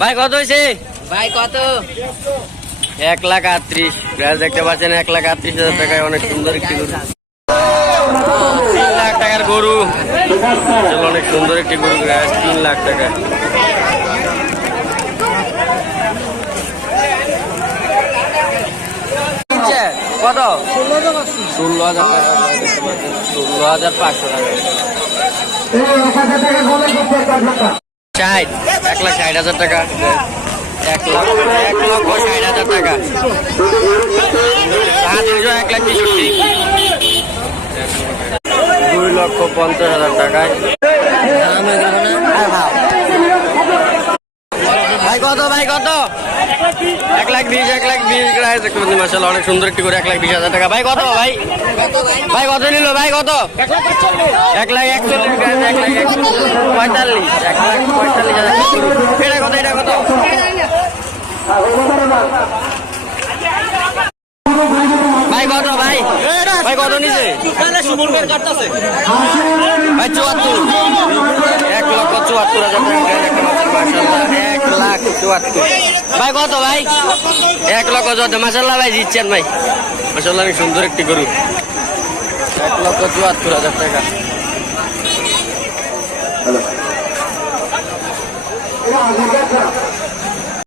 ভাই কত হয়েছে? ভাই কত? 1,38,000 গ্রাস দেখতে পাচ্ছেন, 1,38,000 টাকায় অনেক সুন্দর একটি গরু। 3 লাখ টাকার গরু, অনেক সুন্দর একটি গরু গ্রাস 3 লাখ টাকা। কত? 16,000 টাকা, 16,500 টাকা। 1,60,000 টাকা, 1,60,000 টাকা। 2,50,000 টাকায়। ভাই কত? ভাই কত? 1,20,000 মাসাল্লাহ অনেক সুন্দর একটি করে 1,20,000 টাকা। ভাই কত? ভাই ভাই কত নিল? ভাই কত? 1,41,000, 1,45,000। এটা কত? এটা কত? ভাই কত? ভাই ভাই কত নিছে? ভাই 74, 1,74,000 টাকা। 1,74,000। ভাই কত? ভাই 1,74,000 মাসাল্লাহ ভাই জিতছেন ভাই, মাসাল্লাহ অনেক সুন্দর একটি গরু। 1,74,000 টাকা। Hello.